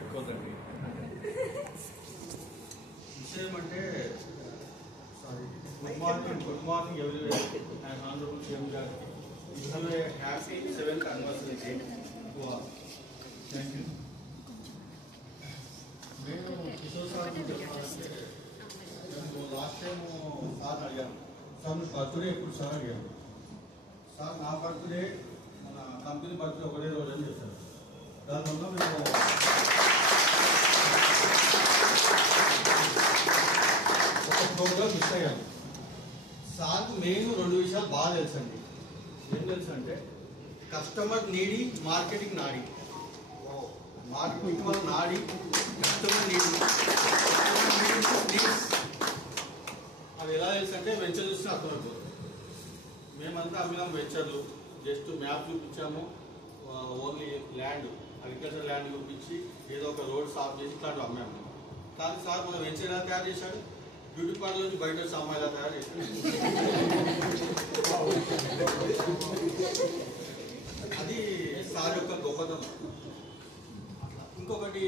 పెట్టుకోదండి. విషయం అంటే good morning everywhere and honourable CM గారికి. You have a happy 7th anniversary day. Thank you. నేను Kishore sir చెప్పాలంటే నేను లాస్ట్ టైం సార్ అడిగాను, సార్ మీ బర్త్డే ఎప్పుడు సార్ అడిగాను. సార్ నా బర్త్డే మన కంపెనీ బర్త్డే ఒకటే రోజు అని చెప్పారు. దానివల్ల మేము ఒక ప్రోగ్రామ్ మిస్ అయ్యాము. సార్కు మెయిన్ 2 విషయాలు బాగా తెలుసండి. ఏం తెలుసు అంటే కస్టమర్ నీడి, మార్కెటింగ్ నాడి. మార్కెటింగ్ వల్ల నాడి, కస్టమర్ నీడి. అవి ఎలా తెలుసు అంటే వెంచర్ చూస్తే అర్థమవుతుంది. మేమంతా అమ్మినాం వెంచర్లు, జస్ట్ మ్యాప్ చూపించాము, ఓన్లీ ల్యాండ్, అగ్రికల్చర్ ల్యాండ్ చూపించి ఏదో ఒక రోడ్ సాఫ్ చేసి ఇట్లాంటివి అమ్మాము. కానీ సార్ మన వెంచర్ ఎలా తయారు చేశాడు? బ్యూటీ పార్లర్ నుంచి బయట సామాన్లా తయారు చేశాడు. అది సార్ యొక్క గొప్పతనం. ఇంకొకటి,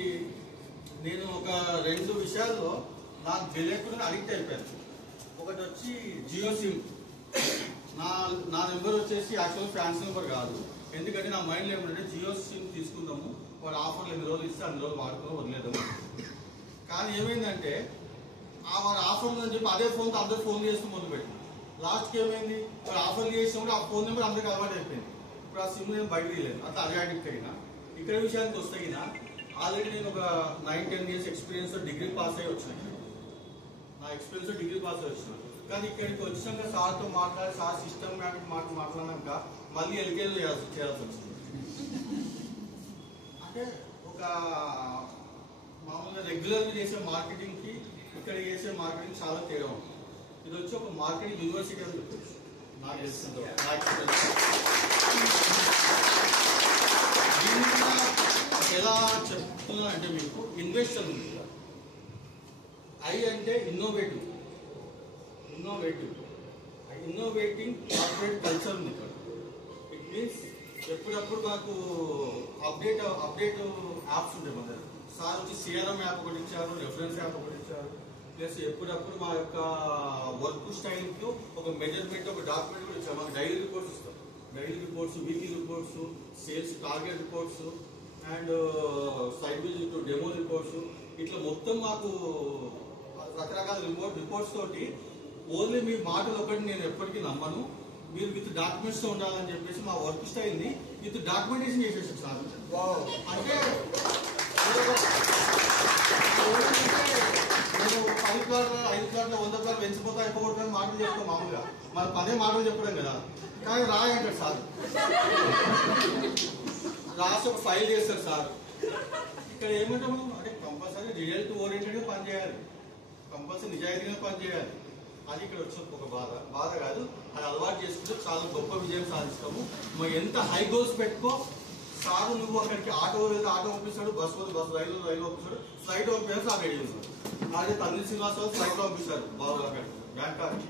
నేను ఒక 2 విషయాల్లో నాకు తెలియకుండా అడిక్ట్ అయిపోయాను. ఒకటి వచ్చి జియో సిమ్. నా నెంబర్ వచ్చేసి యాక్చువల్ ఫ్యాన్స్ నెంబర్ కాదు. ఎందుకంటే నా మైండ్లో ఏమంటే జియో సిమ్ తీసుకుందాము, వాడు ఆఫర్లు 8 రోజులు ఇస్తే 2 రోజులు వాడుకుని వదిలేదాము. కానీ ఏమైందంటే వాడు ఆఫర్లు అని చెప్పి అదే ఫోన్తో అందరూ ఫోన్ చేస్తూ మొదలుపెట్టింది. లాస్ట్కి ఏమైంది, వాడు ఆఫర్లు చేసినప్పుడు ఆ ఫోన్ నెంబర్ అందరికి అలవాటు అయిపోయింది. ఇప్పుడు ఆ సిమ్ నేను బయట తీయలేదు, అట్లా అదే అడిక్ట్ అయినా. ఇక్కడ విషయానికి వస్తాయినా ఆల్రెడీ నేను ఒక 9-10 years ఎక్స్పీరియన్స్ డిగ్రీ పాస్ అయ్యి వచ్చినాను. నా ఎక్స్పీరియన్స్ డిగ్రీ పాస్ అయ్యి వచ్చినాను. కానీ ఇక్కడికి వచ్చినాక సార్తో మాట్లాడి సార్ సిస్టమేటిక్ మాట్లాడినాక మళ్ళీ ఎల్కేజీ చేయాల్సి వచ్చింది. అంటే ఒక మామూలుగా రెగ్యులర్గా చేసే మార్కెటింగ్కి ఇక్కడ చేసే మార్కెటింగ్ చాలా తేడా ఉంటుంది. ఇది వచ్చి ఒక మార్కెటింగ్ యూనివర్సిటీ అని చెప్పచ్చు. నాకు తెలుస్తుంది ఎలా చెప్తున్నా అంటే మీకు ఇన్వెస్టర్ ఉంది. ఐ అంటే ఇన్నోవేటింగ్ కార్పొరేట్ కల్చర్ ఉంది ఇక్కడ. ఇట్ మీన్స్ ఎప్పుడప్పుడు మాకు అప్డేట్ యాప్స్ ఉంటాయి మన దగ్గర. సార్ వచ్చి సిఆర్ఎం యాప్ ఒకటి ఇచ్చారు, రెఫరెన్స్ యాప్ ఒకటి ఇచ్చారు. ప్లస్ ఎప్పుడప్పుడు మా యొక్క వర్క్ స్టైల్కి ఒక మెజర్మెంట్, ఒక డాక్యుమెంట్ కూడా ఇచ్చారు. మాకు డైలీ రిపోర్ట్స్ ఇస్తాం. Daily reports, weekly reports, sales target reports and side visit demo reports, ఇట్లా మొత్తం మాకు రకరకాల రిపోర్ట్స్ తోటి ఓన్లీ మీ మాటలు ఒకటి నేను ఎప్పటికీ నమ్మను, మీరు విత్ డాక్యుమెంట్స్ తో ఉండాలని చెప్పేసి మా వర్క్ స్టైల్ ని విత్ డాక్యుమెంటేషన్ చేసేసారు సార్. అంటే నేను 5 ప్లాట్లు 100 ప్లాట్లు పెంచిపోతా అయిపోకూడదు మాటలు చెప్తాం మామూలుగా. మన పదే మాటలు చెప్పడం కదా. కానీ రాయంటాడు సార్, రాసి ఒక ఫైల్ చేస్తారు సార్. ఇక్కడ ఏమంటాము అంటే కంపల్సరీ రిజల్ట్ ఓరియంటెడ్గా పనిచేయాలి, కంపల్సరీ నిజాయితీగా పనిచేయాలి. అది ఇక్కడ వచ్చిన ఒక బాధ కాదు, అది అలవాటు చేసుకుంటే చాలా గొప్ప విజయం సాధిస్తాము. నువ్వు ఎంత హై గోల్స్ పెట్టుకో, సారు నువ్వు అక్కడికి ఆటో వెళ్తే ఆటో పంపిస్తాడు, బస్సు రైలు పంపిస్తాడు, ఫ్లైట్ పంపిస్తాడు, సార్ రెడీ చేస్తాడు. అలాగే తమిళ శ్రీనివాసరావు ఫ్లైట్ పంపిస్తారు బాబు అక్కడికి బ్యాంకాక్కి.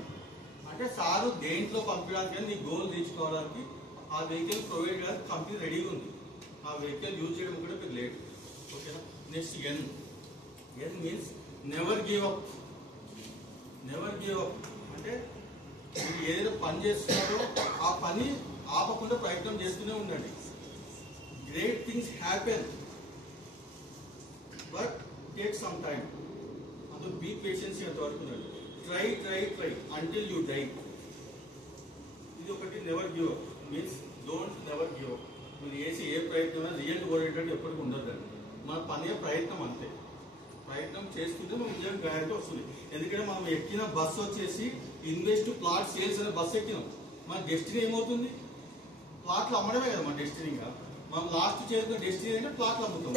అంటే సారు దేంట్లో పంపించడానికి నీ గోల్ తీర్చుకోవడానికి ఆ వెహికల్ ప్రొవైడ్ చేయడానికి కంపెనీ రెడీగా ఉంది. ఆ వెహికల్ యూజ్ చేయడం కూడా మీరు లేట్. ఓకేనా? నెక్స్ట్ ఎన్ మీన్స్ నెవర్ గివ్ అప్. అంటే మీరు ఏదైనా పని చేస్తున్నారో ఆ పని ఆపకుండా ప్రయత్నం చేస్తూనే ఉండండి. Great things happen but take some time. అందులో బీ పేషెన్సీ అంతవరకు ఉండండి. Try until you die. ఇది ఒకటి. Never give up means don't never give up. మీరు చేసి ఏ ప్రయత్నం రియల్ ఓరియంటెడ్ ఎప్పటికీ ఉండదండి. మన పని ప్రయత్నం అంతే. ప్రయత్నం చేస్తుంటే మనం విజయం గ్యారెంటీ వస్తుంది. ఎందుకంటే మనం ఎక్కిన బస్సు వచ్చేసి ఇన్వెస్ట్ ప్లాట్ సేల్స్ అనే బస్సు ఎక్కినాం. మన డెస్టినీ ఏమవుతుంది? ప్లాట్లు అమ్మడమే కదా మన డెస్టినీగా. మనం లాస్ట్ చేసిన డెస్టినీ అంటే ప్లాట్లు అమ్ముతాం.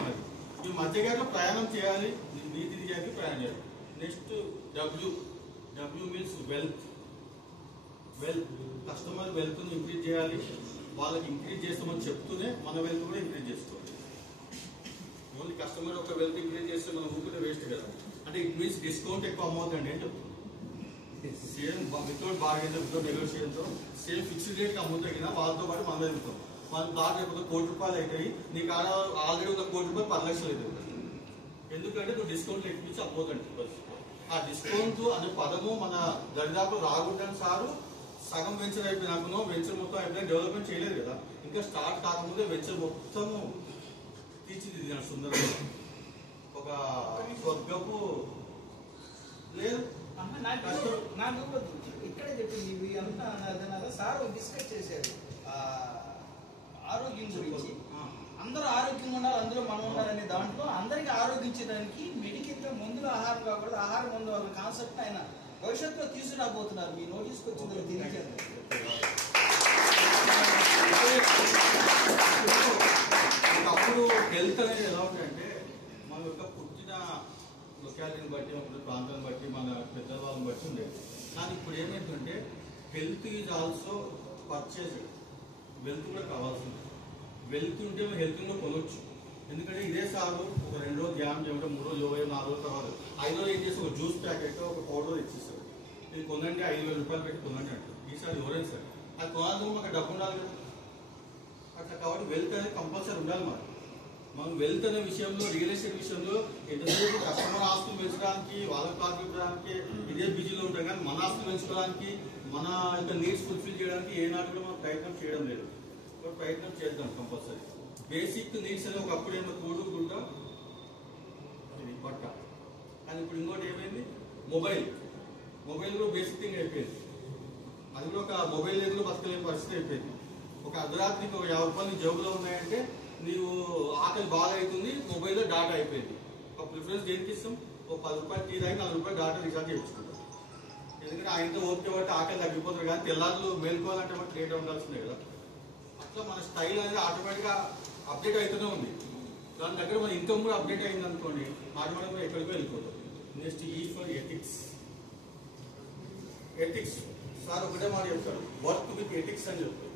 మనది ఈ మధ్యగారిలో ప్రయాణం చేయాలి, నీతి నిజానికి ప్రయాణం చేయాలి. Next W means wealth. Customer wealth ని ఇంక్రీజ్ చేయాలి. వాళ్ళకి ఇంక్రీజ్ చేస్తామని చెప్తూనే మన వెల్త్ కూడా ఇంక్రీజ్ చేసుకోవాలి. ఓన్లీ కస్టమర్ ఒక వెల్త్ ఇంక్రీజ్ చేస్తే మనం ఊపితే వేస్ట్ కదా. అంటే ఇట్ మీన్స్ డిస్కౌంట్ ఎక్కువ అమ్మవుతుందండి అని చెప్తుంది. సేమ్ వితౌట్ బార్గెన్, వితౌట్ నెగోషియేషన్తో సేమ్ ఫిక్స్డ్ రేట్కి అమ్ముతాయి కదా, వాళ్ళతో పాటు మనం వెళ్తాం. మన ప్లాట్ లేకపోతే ₹1,00,00,000 అవుతాయి, నీకు ఆల్రెడీ ఒక ₹1,00,00,000 10,00,000 అవుతుంది. ఎందుకంటే నువ్వు డిస్కౌంట్ ఎక్కించి అమ్మోదంటే ఆ డిస్కౌంట్ అనే పదము మన దరిదాపు రాకూడదని సారు సగం వెంచర్ అయిపోయినాకనో వెంచర్ మొత్తం అయిపోయినా డెవలప్మెంట్ చేయలేదు కదా, ఇంకా స్టార్ట్ కాకముందే వెంచర్ మొత్తము తీర్చిదిద్దాను సుందరంగా. ఒక స్వర్గపు లేదు నాకు ఇక్కడే చెప్పింది ఇవి అంతా సార్ డిస్కస్ చేశారు ఆరోగ్యం గురించి. అందరూ ఆరోగ్యంగా ఉండాలి, అందులో మనం ఉండాలనే దాంట్లో అందరికీ ఆరోగ్యించడానికి మెడికల్ మందుల ఆహారం కాకూడదు, ఆహారం మందు అనే కాన్సెప్ట్ ఆయన భవిష్యత్తులో తీసుకురాబోతున్నారు. మీ నోటీస్కి వచ్చిందో తెలియజేయాలి. అప్పుడు హెల్త్ అనేది ఎలా ఉంటాయంటే మన యొక్క పుట్టిన లొకాలిటీని బట్టి, మన ప్రాంతాన్ని బట్టి, మన పెద్దవాళ్ళని బట్టి ఉండేది. కానీ ఇప్పుడు ఏమైందంటే health is also purchase, wealth కూడా కావాల్సింది. వెల్త్ ఉంటే మనం హెల్త్ కూడా కొనవచ్చు. ఎందుకంటే ఇదే సారు ఒక 2 రోజులు ధ్యానం చేయడం, 3 రోజులు యోగా, 4 రోజుల తర్వాత 5 రోజులు ఏం చేసి ఒక జ్యూస్ ప్యాకెట్ ఒక పౌడర్ ఇచ్చేస్తారు. ఇది కొనండి, ₹5,000 పెట్టి కొనండి అంటారు. ఈసారి ఎవరైనా సరే అది కొనాలి, మాకు డబ్బు ఉండాలి కదా. అట్లా కాబట్టి వెల్త్ అనేది కంపల్సరీ ఉండాలి. మనం వెల్త్ అనే విషయంలో, రియల్ ఎస్టేట్ విషయంలో ఎంతసేపు కస్టమర్ ఆస్తులు పెంచడానికి, వాళ్ళ కార్మికడానికి ఇదే బిజీలో ఉంటాం. కానీ మన ఆస్తులు పెంచుకోవడానికి, మన యొక్క నీడ్స్ ఫుల్ఫిల్ చేయడానికి ఏనాడు కూడా మనం ప్రయత్నం చేయడం లేదు. ప్రయత్నం చేద్దాం కంపల్సరీ. బేసిక్ నీడ్స్ అనేది ఒకప్పుడు ఏమో కూడు గుడ్డ ఇది బట్ట, కానీ ఇప్పుడు ఇంకోటి ఏమైంది, మొబైల్ కూడా బేసిక్ థింగ్ అయిపోయింది. అది కూడా ఒక మొబైల్ లేకుండా బతకలేని పరిస్థితి అయిపోయింది. ఒక అర్ధరాత్రికి ఒక ₹50 నీ జేబులో ఉన్నాయంటే నీవు ఆకలి బాగా అవుతుంది, మొబైల్లో డాటా అయిపోయింది. ఒక ప్రిఫరెన్స్ దేనికి ఇస్తాం, ఒక ₹10 టీ తాగి ₹4 డాటా రీఛార్జ్ చేయించుకుంటాం. ఎందుకంటే ఆయనతో ఓపిక బట్టి ఆకలి తగ్గిపోతుంది. కానీ తెల్లారులు మేల్కోవాలంటే మనకి లేట్ ఉండాల్సిందే కదా. అట్లా మన స్టైల్ అనేది ఆటోమేటిక్గా అప్డేట్ అవుతూనే ఉంది. దాని దగ్గర మన ఇన్కమ్ కూడా అప్డేట్ అయింది అనుకోండి, ఆటోమేటిక్గా ఎక్కడికో వెళ్ళిపోతుంది. నెక్స్ట్ ఈ ఫర్ ఎథిక్స్. ఎథిక్స్ సార్ ఒకటే మాట చెప్తారు, వర్క్ విత్ ఎథిక్స్ అని చెప్తారు.